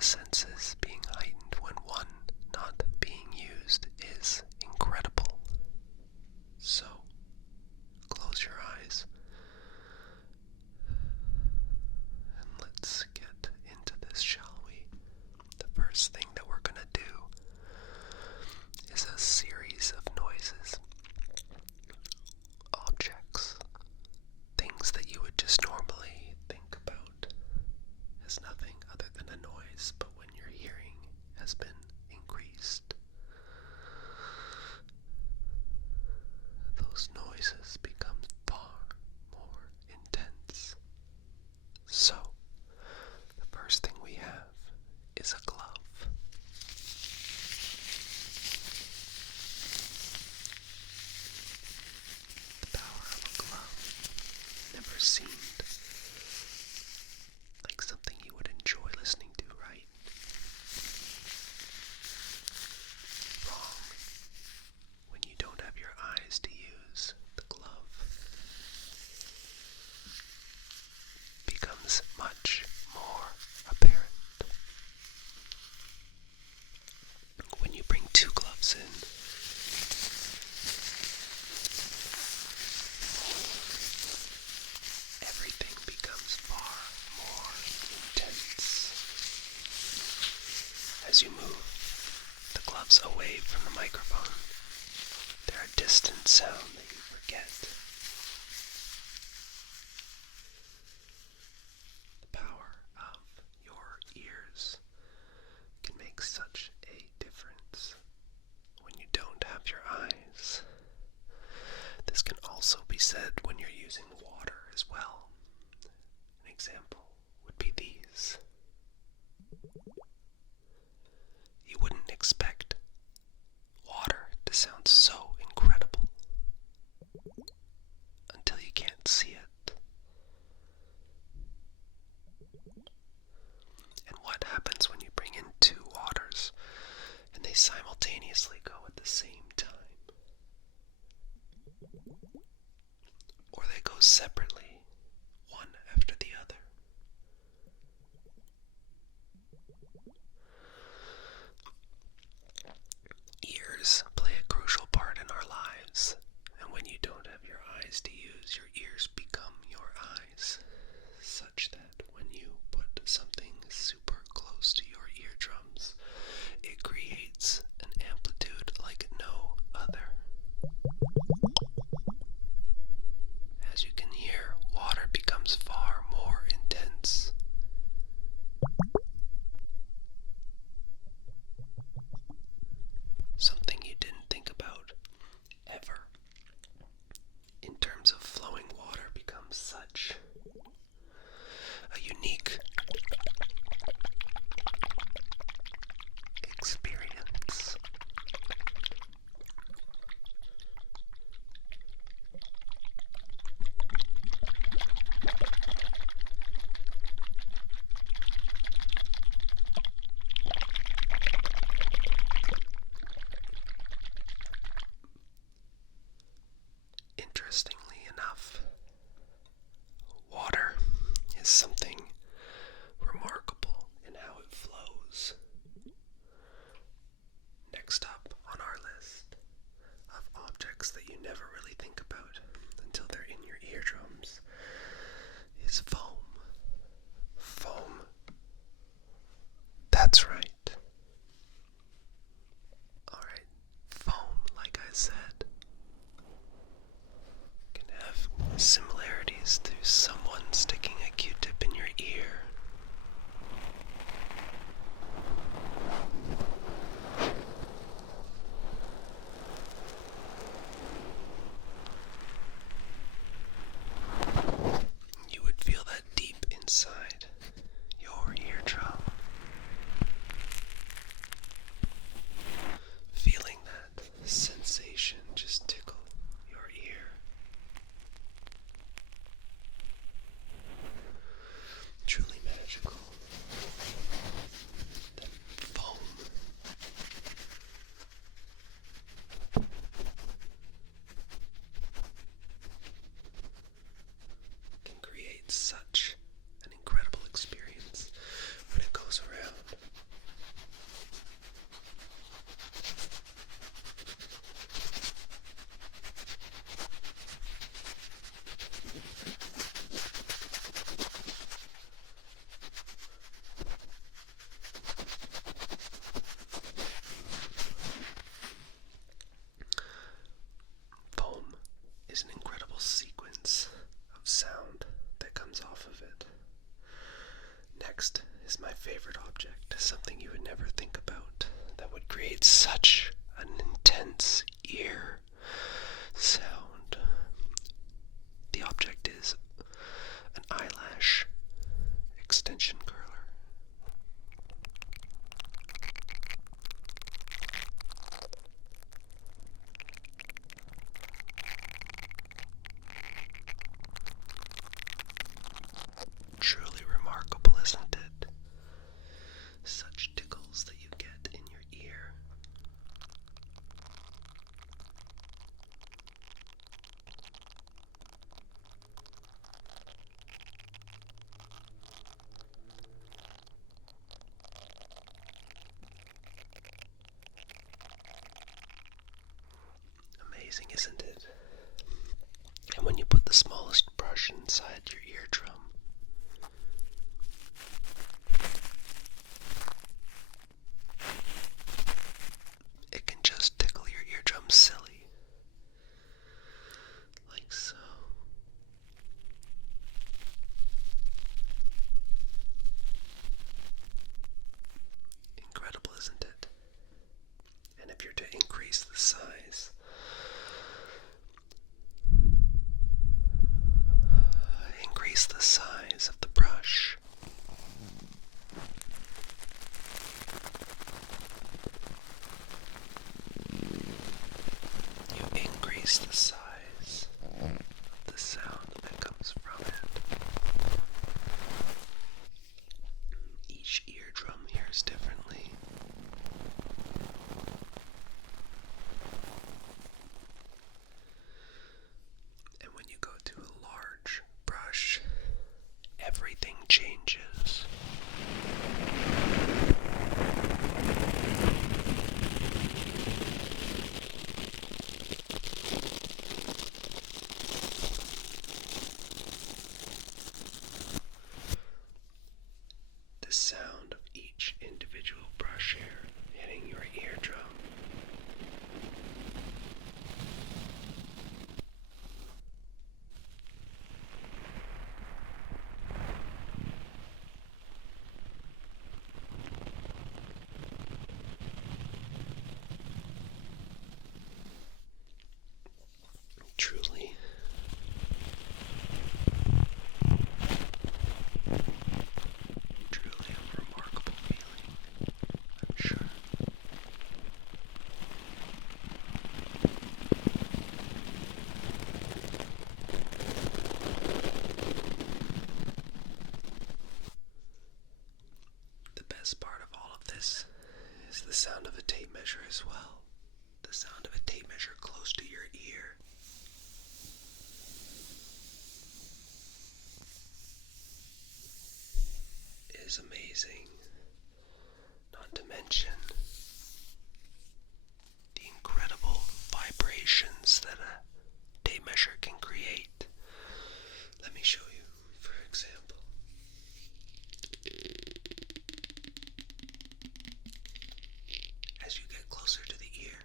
the senses being heightened when one not being used is incredible. So, close your eyes and let's get into this, shall we? The first thing that we're gonna do is a series of noises, objects, things that you would just normally think about as nothing other than a noise, but when your hearing has been increased, those noises become far more intense. So, the first thing we have is a glove. The power of a glove never seemed like something you would enjoy listening to, right? Wrong. When you don't have your eyes to use, the glove becomes much more apparent. When you bring two gloves in, everything becomes far more intense. As you move the gloves away from the microphone, there are distant sounds that you forget. The power of your ears can make such a difference when you don't have your eyes. This can also be said when you're using water as well. An example would be these. You wouldn't expect water to sound so incredible until you can't see it. And what happens when you bring in two waters and they simultaneously go at the same time? Or they go separately, one after the other. Ears play a crucial part in our lives, and when you don't have your eyes to use, your ears become your eyes, such that when you put something super close to your eardrums, it creates an amplitude like no other. As you can hear, water becomes far more intense. Something you didn't think about ever. In terms of flowing water becomes such a unique experience. Interestingly enough, water is something remarkable in how it flows. Next up on our list of objects that you never really think about until they're in your eardrums is foam. Foam. That's right. Alright, foam, like I said, can have similarities to someone sticking a Q-tip in your ear. You would feel that deep inside your eardrum. Feeling that sensation just tickle your ear. Next is my favorite object, something you would never think about, that would create such an intense ear sound. The object is an eyelash extension curler. Truly remarkable, isn't it? Such tickles that you get in your ear. Amazing, isn't it? And when you put the smallest brush inside your eardrum, it can just tickle your eardrum silly, like so. Incredible, isn't it? And if you're to increase the size, of the brush, you increase the size of the sound that comes from it. Each eardrum hears differently. And when you go to a large brush, everything changes. The sound of each individual brush hair hitting your eardrum truly a remarkable feeling, I'm sure. The best part of all of this is the sound of a tape measure as well. The sound of a tape measure close to your ear. It is amazing. Not to mention the incredible vibrations that a tape measure can create. Let me show you, for example. As you get closer to the ear,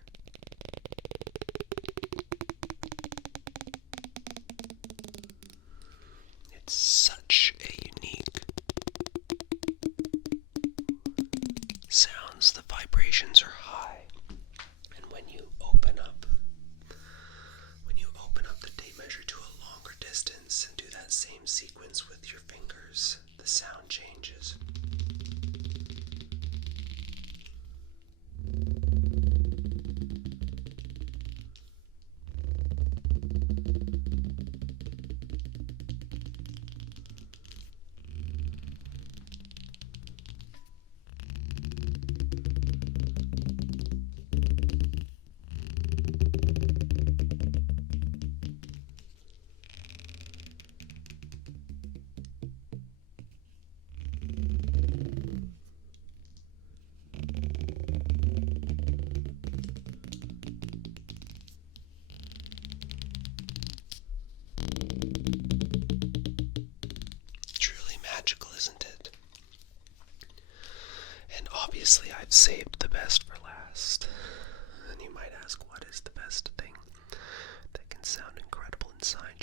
it's such a unique sounds. The vibrations are high, and when you open up the tape measure to a longer distance and do that same sequence with your fingers, the sound changes. Magical, isn't it? And obviously I've saved the best for last. And you might ask, what is the best thing that can sound incredible inside